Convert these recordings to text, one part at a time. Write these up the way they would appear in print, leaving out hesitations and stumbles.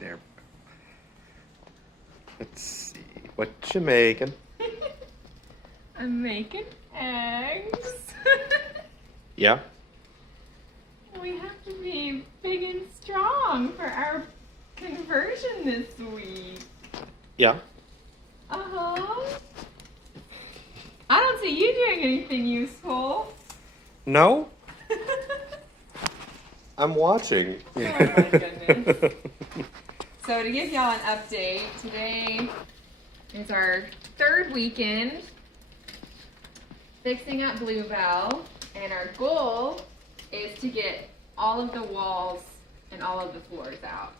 There. Let's see. What you making? I'm making eggs. Yeah? We have to be big and strong for our conversion this week. Yeah? Uh-huh. I don't see you doing anything useful. No? I'm watching. Oh my goodness. So to give y'all an update, today is our third weekend fixing up Bluebell, and our goal is to get all of the walls and all of the floors out.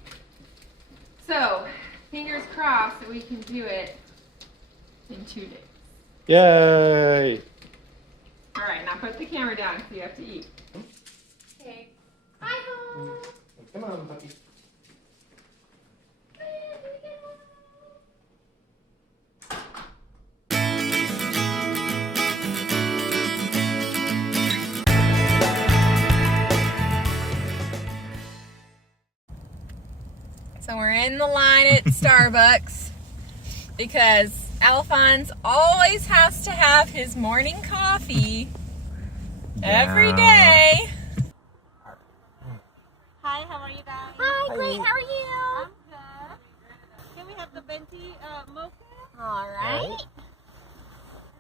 So, fingers crossed that we can do it in 2 days. Yay! Alright, now put the camera down because you have to eat. Okay. Bye, home. Come on, puppy. So we're in the line at Starbucks because Alphonse always has to have his morning coffee every day. Hi, how are you guys? Hi, great. How are you? I'm good. Can we have the venti mocha? All right. And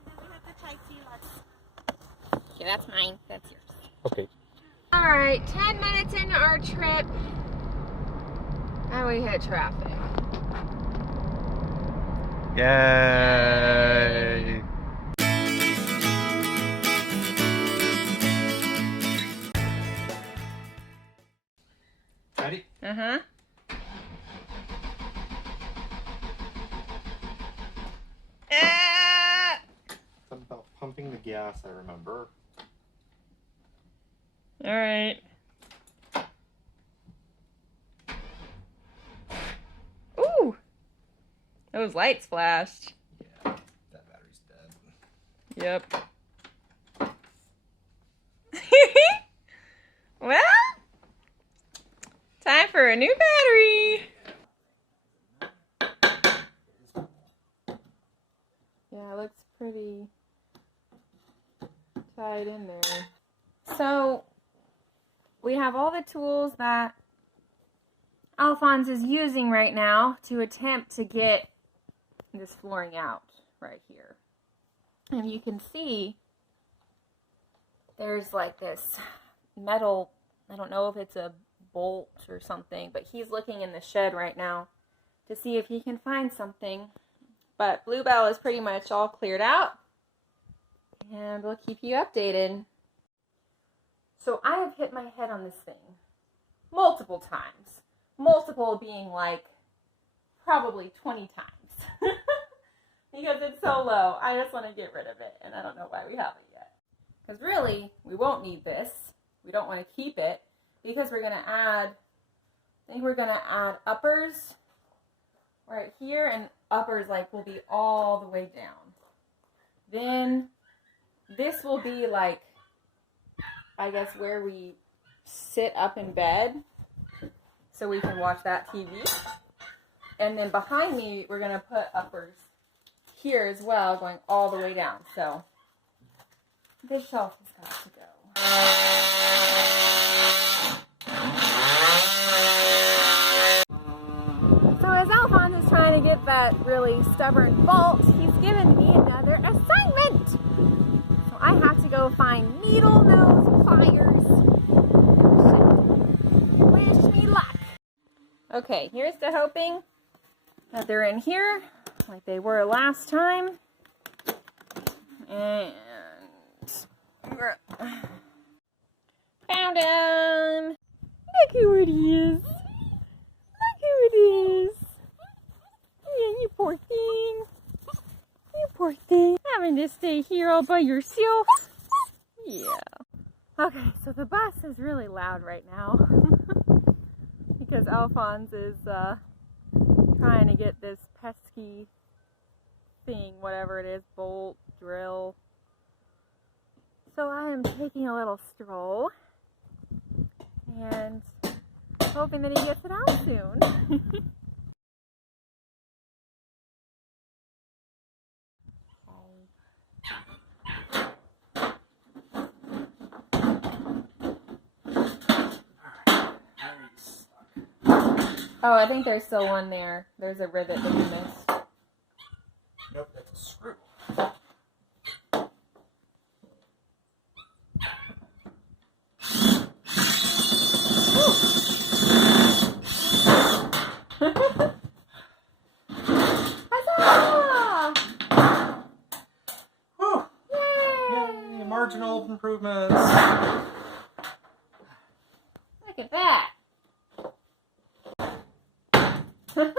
then we have the chai tea latte. Okay, that's mine. That's yours. Okay. All right, 10 minutes into our trip, and we hit traffic. Yay! Ready? Uh-huh. Something about pumping the gas, I remember. All right. Ooh! Those lights flashed. Yeah, that battery's dead. Yep. Well, time for a new battery. Yeah, it looks pretty tied in there. So, we have all the tools that Alphonse is using right now to attempt to get this flooring out right here. And you can see there's like this metal, I don't know if it's a bolt or something, but he's looking in the shed right now to see if he can find something. But Bluebell is pretty much all cleared out, and we'll keep you updated. So I have hit my head on this thing multiple times. Multiple being like probably 20 times. Because it's so low. I just want to get rid of it, and I don't know why we haven't yet. Because really, we won't need this. We don't want to keep it because we're going to add, I think we're going to add uppers right here, and uppers like will be all the way down. Then this will be like, I guess, where we sit up in bed so we can watch that TV. And then behind me, we're going to put uppers here as well, going all the way down. So this shelf has got to go. So as Alphonse is trying to get that really stubborn bolt, he's given me another assignment. So I have to go find needle nose pliers. Wish me luck. Okay, here's to hoping that they're in here like they were last time. And found him. Look who it is. Look who it is. Yeah, you poor thing. You poor thing. Having to stay here all by yourself. Yeah. Okay, so the bus is really loud right now. Because Alphonse is trying to get this pesky thing, whatever it is, bolt, drill. So I am taking a little stroll, and Hoping that he gets it out soon. Oh, I think there's still one there. There's a rivet that you missed. Nope, that's a screw. Huzzah! Whew. Yay! Yay, marginal improvements. Look at that. Woo.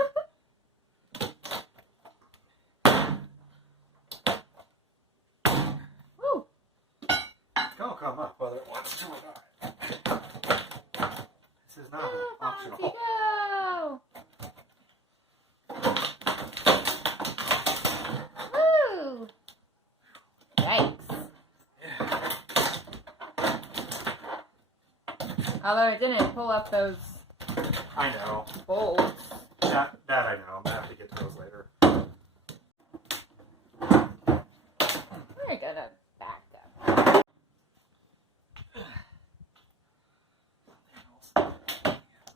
It's gonna come up whether it wants to or not. This is not optional. Go! Woo! Yikes. Although it didn't pull up those I know. bolts. That I know. I'm gonna have to get to those later. We're gonna back up.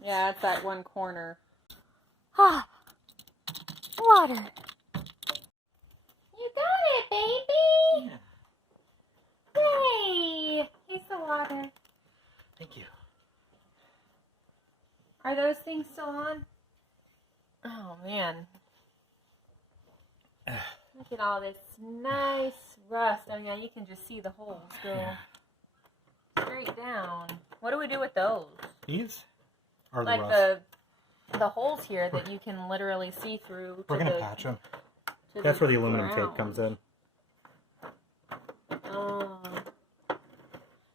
Yeah, it's that one corner. Ah, water. You got it, baby. Yeah. Yay! Here's the water. Thank you. Are those things still on? Oh man. Look at all this nice rust. Oh yeah, you can just see the holes go straight down. What do we do with those? These are Like the rust. the holes here that you can literally see through. We're gonna patch them. That's where the aluminum tape comes in. Oh.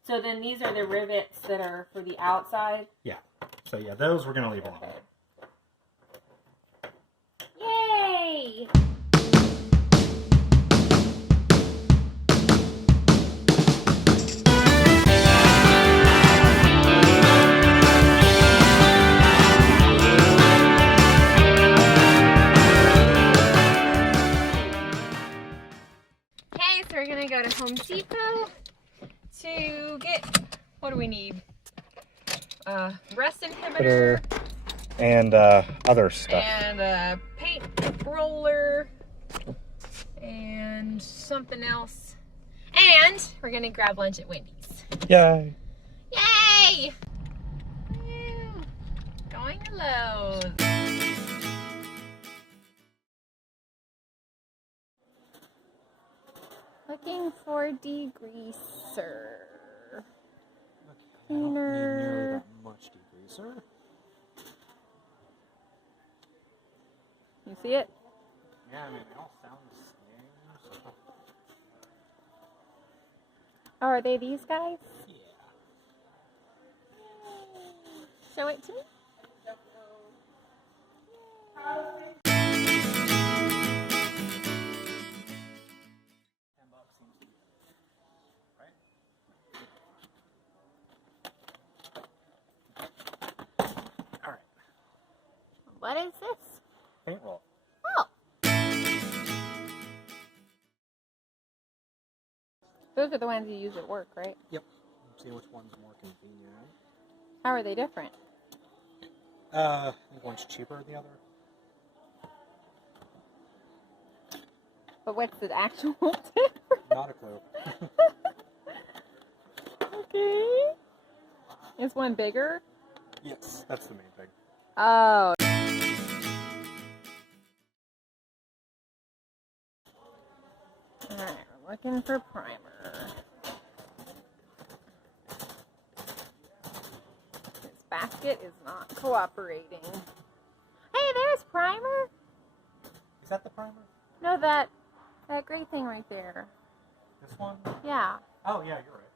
So then these are the rivets that are for the outside? Yeah. So yeah, those we're gonna leave alone. Okay. Yay! Okay, so we're gonna go to Home Depot to get, what do we need? Rust inhibitor And other stuff. and a paint roller and something else. And we're gonna grab lunch at Wendy's. Yay! Yay! Woo. Going to Lowe's. Looking for degreaser. Cleaner. Much degreaser. You see it? Yeah, I mean they all sound the same. So. Oh, are they these guys? Yeah. Show it to me. What is this? Paint roll. Oh. Those are the ones you use at work, right? Yep. See which one's more convenient. How are they different? I think one's cheaper than the other. But what's the actual difference? Not a clue. Okay. Is one bigger? Yes, that's the main thing. Oh. Alright, we're looking for primer. This basket is not cooperating. Hey, there's primer! Is that the primer? No, that gray thing right there. This one? Yeah. Oh, yeah, you're right.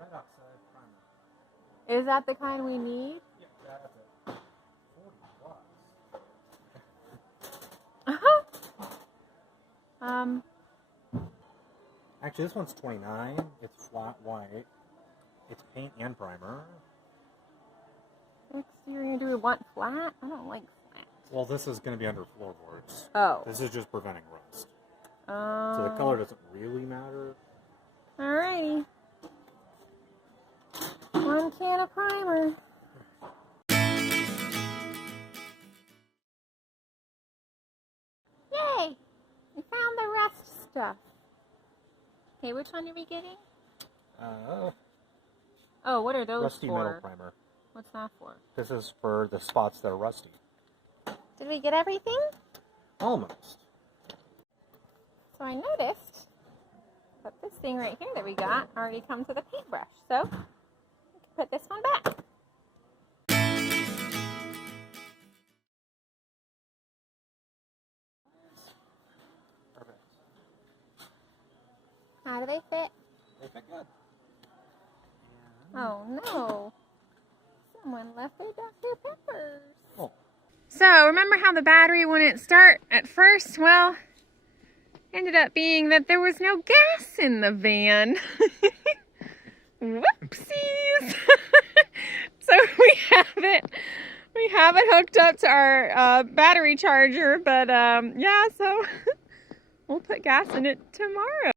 Red oxide primer. Is that the kind we need? Yeah, that's it. 40 bucks. Actually, this one's $29. It's flat white. It's paint and primer. You're going to do one flat? I don't like flat. Well, this is going to be under floorboards. Oh. This is just preventing rust. Oh. So the color doesn't really matter. Alrighty. 1 can of primer. Yay! We found the rust stuff. Okay, which one are we getting? Oh, what are those Rusty for? metal primer. What's that for? This is for the spots that are rusty. Did we get everything? Almost. So I noticed that this thing right here that we got already comes with a paintbrush. So we can put this one back. Perfect. How do they fit? They fit good. Oh no. Someone left their Dr. Peppers. Oh. So remember how the battery wouldn't start at first? Well, ended up being that there was no gas in the van. Whoopsies. So we have it hooked up to our battery charger, but yeah, so we'll put gas in it tomorrow.